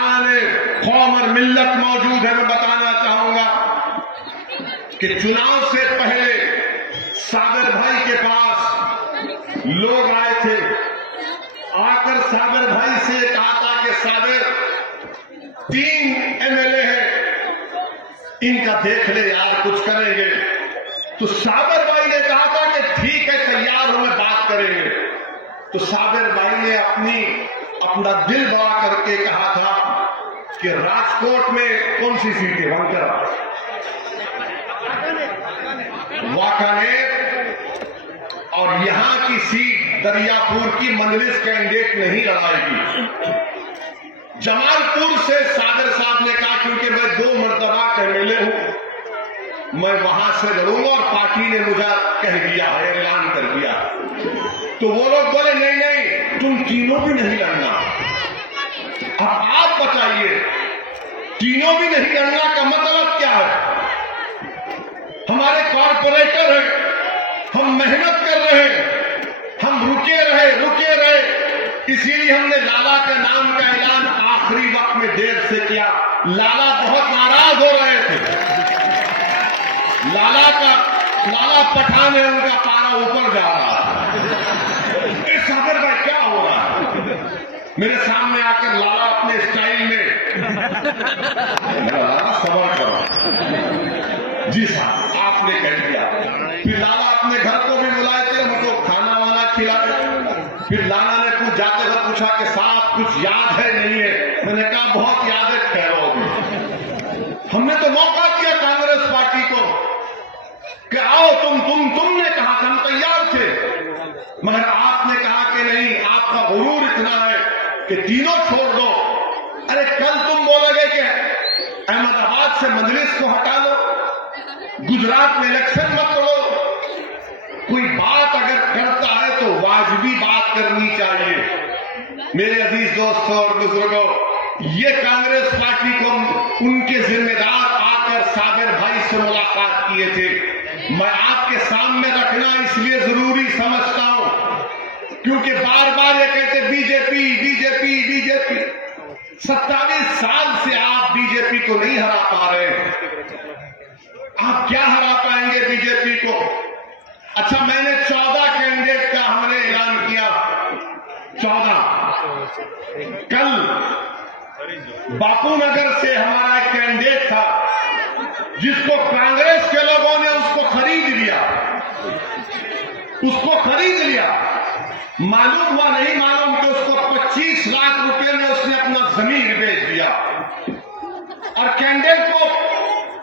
शान कौम और मिल्लत मौजूद है, मैं बताना चाहूंगा कि चुनाव से पहले साबिर भाई के पास लोग आए थे, आकर साबिर भाई से कहा था कि साबिर 3 एमएलए हैं, इनका देख ले यार, कुछ करेंगे। तो साबिर भाई ने कहा था कि ठीक है, तैयार हूं, मैं बात करेंगे। तो साबिर भाई ने अपना दिल बड़ा करके कहा था कि राजकोट में कौन सी सीट है, वाकानेर, और यहां की सीट दरियापुर की मजलिस कैंडिडेट नहीं लड़ाएगी। जमालपुर से साबिर साहब ने कहा क्योंकि मैं 2 मर्तबा एमएलए हूं, मैं वहां से लड़ूंगा, और पार्टी ने मुझे कह दिया है, ऐलान कर दिया। तो वो लोग बोले नहीं नहीं, तुम तीनों भी नहीं लड़ना। अब आप बताइए, तीनों भी नहीं लड़ना का मतलब क्या है? हमारे कॉर्पोरेटर हैं, हम मेहनत कर रहे हैं, हम रुके रहे, इसीलिए हमने लाला के नाम का ऐलान आखिरी वक्त में देर से किया। लाला बहुत नाराज हो रहे थे, लाला पठान है, उनका पारा ऊपर जा रहा है। साबिर भाई क्या हो रहा है? मेरे सामने आकर लाला अपने स्टाइल में लाला सबर करो जी साहब, आपने कह दिया। फिर लाला अपने घर को भी बुलाए थे, हमको खाना वाना खिलाए। फिर लाला ने जाते वक्त पूछा कि साहब कुछ याद है नहीं है? मैंने कहा बहुत याद है, ठहरो अभी। हमने तो मौका दिया कांग्रेस पार्टी को कि आओ, तुमने कहा था, हम तैयार थे, मगर आपने कहा कि नहीं, आपका गुरूर इतना है कि तीनों छोड़ दो। अरे कल तुम बोलोगे कि अहमदाबाद से मजलिस को हटा लो, गुजरात में इलेक्शन मत लो। कोई बात अगर करता है तो वाजिबी बात करनी चाहिए। मेरे अजीज दोस्तों और बुजुर्गों, ये कांग्रेस पार्टी को उनके जिम्मेदार आकर साबिर भाई से मुलाकात किए थे। मैं आपके सामने रखना इसलिए जरूरी समझता हूं क्योंकि बार बार ये कहते बीजेपी बीजेपी बीजेपी। 27 साल से आप बीजेपी को नहीं हरा पा रहे, आप क्या हरा पाएंगे बीजेपी को? अच्छा, मैंने 14 कैंडिडेट का हमने ऐलान किया, 14। कल बापूनगर से हमारा एक कैंडिडेट था जिसको कांग्रेस के लोगों ने उसको खरीद लिया। मालूम हुआ नहीं मालूम कि उसको 25 लाख रुपए में उसने अपना जमीन बेच दिया और कैंडिडेट को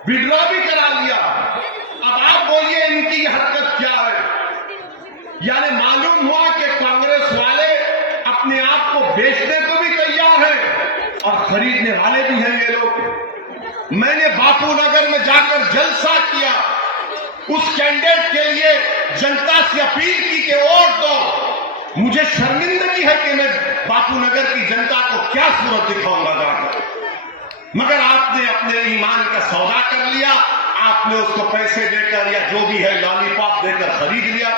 विड्रॉ भी करा लिया। अब आप बोलिए इनकी हरकत क्या है? यानी मालूम हुआ कि कांग्रेस वाले अपने आप को बेचने को भी तैयार हैं और खरीदने वाले भी हैं ये लोग। मैंने बापूनगर में जाकर जलसा किया, उस कैंडिडेट के लिए जनता से अपील की कि वोट दो। मुझे शर्मिंदगी है कि मैं बापूनगर की जनता को क्या सूरत दिखाऊंगा जाकर, मगर आपने अपने ईमान का सौदा कर लिया। आपने उसको पैसे देकर या जो भी है लॉलीपॉप देकर खरीद लिया,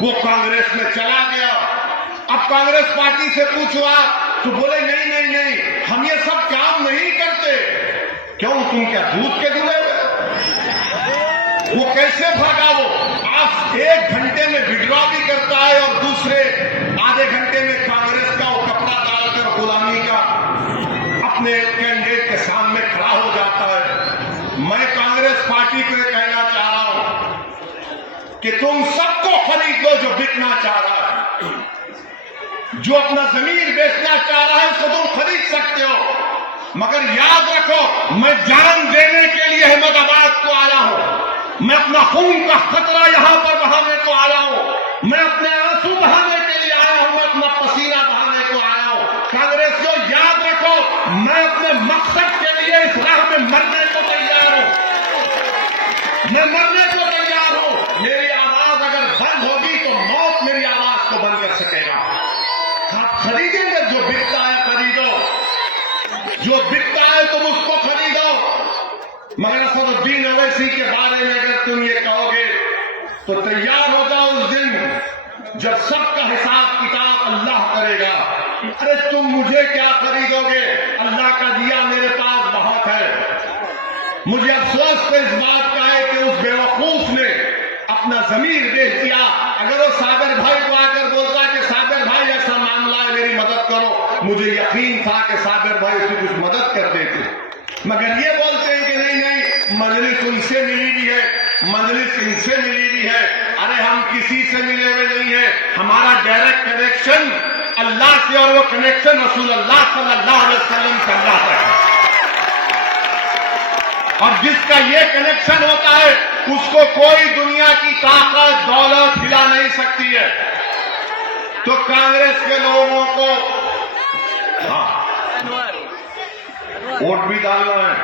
वो कांग्रेस में चला गया। अब कांग्रेस पार्टी से पूछो आप तो बोले नहीं नहीं नहीं, हम ये सब काम नहीं करते। क्यों, तुम क्या दूध के दूल्हे? वो कैसे भागा? वो आज 1 घंटे में विड्रॉ भी करता है और दूसरे आधे घंटे में कांग्रेस का वो कपड़ा डालकर गुलामी का अपने कैंडिडेट के सामने खड़ा हो जाता है। मैं कांग्रेस पार्टी को यह कहना चाह रहा हूं कि तुम सबको खरीद लो जो बिकना चाह रहा है, जो अपना जमीन बेचना चाह रहा है उसको तुम खरीद सकते हो, मगर याद रखो मैं जान देने के लिए अहमदाबाद को आया हूं। मैं अपना खून का खतरा यहां पर बहाने को आया हूं, मैं अपने आंसू बहाने के लिए आया हूं, मैं अपना पसीना बहाने को आया हूं। कांग्रेसियों याद रखो, मैं अपने मकसद के लिए इस राह में मरने को तैयार हूं, मैं मरने को तैयार हूं। मेरी आवाज अगर बंद होगी तो मौत मेरी आवाज को बंद कर सकेगा। आप खरीदेंगे, जो बिकता है खरीदो, जो बिकता है तुम उसको खरीदो, मगर असदुद्दीन ओवैसी के बारे में अगर तुम ये कहोगे तो तैयार हो जाओ उस दिन जब सबका हिसाब किताब अल्लाह करेगा। अरे तुम मुझे क्या खरीदोगे, अल्लाह मुझे अफसोस तो इस बात का है कि उस बेवकूफ ने अपना जमीर बेच दिया। अगर वो साबिर भाई को आकर बोलता कि साबिर भाई ऐसा मामला है, मेरी मदद करो, मुझे यकीन था कि साबिर भाई उसकी कुछ मदद कर देते। मगर ये बोलते हैं कि नहीं नहीं, मजलिस उनसे मिली भी है, मजलिस इनसे मिली भी है। अरे हम किसी से मिले हुए नहीं है, हमारा डायरेक्ट कनेक्शन अल्लाह से, और वो कनेक्शन रसूल अल्लाह सल्लल्लाहु अलैहि वसल्लम से अल्लाह तक है। और जिसका ये कनेक्शन होता है उसको कोई दुनिया की ताकत दौलत हिला नहीं सकती है। तो कांग्रेस के लोगों को वोट भी डालना है,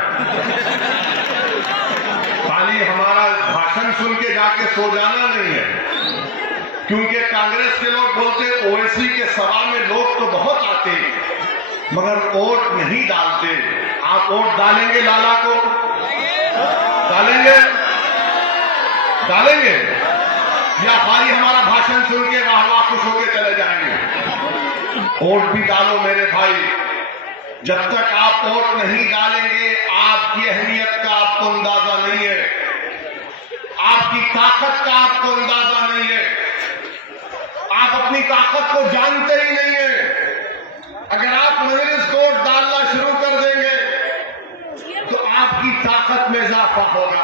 खाली हमारा भाषण सुन के जाके सो जाना नहीं है। क्योंकि कांग्रेस के लोग बोलते ओवैसी के सभा में लोग तो बहुत आते मगर वोट नहीं डालते। आप वोट डालेंगे लाला को? डालेंगे? डालेंगे या खाली हमारा भाषण सुन के वाह वाह खुश होकर चले जाएंगे? वोट भी डालो मेरे भाई। जब तक आप वोट नहीं डालेंगे आपकी अहमियत का आपको अंदाजा नहीं है, आपकी ताकत का आपको अंदाजा नहीं है, आप अपनी ताकत को जानते ही नहीं है। अगर आप मजलिस को वोट डालना शुरू कर देंगे तो आपकी ताकत में इजाफा होगा,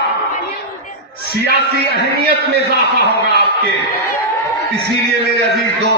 सियासी अहमियत में इजाफा होगा आपके। इसीलिए मेरे अजीज दोस्त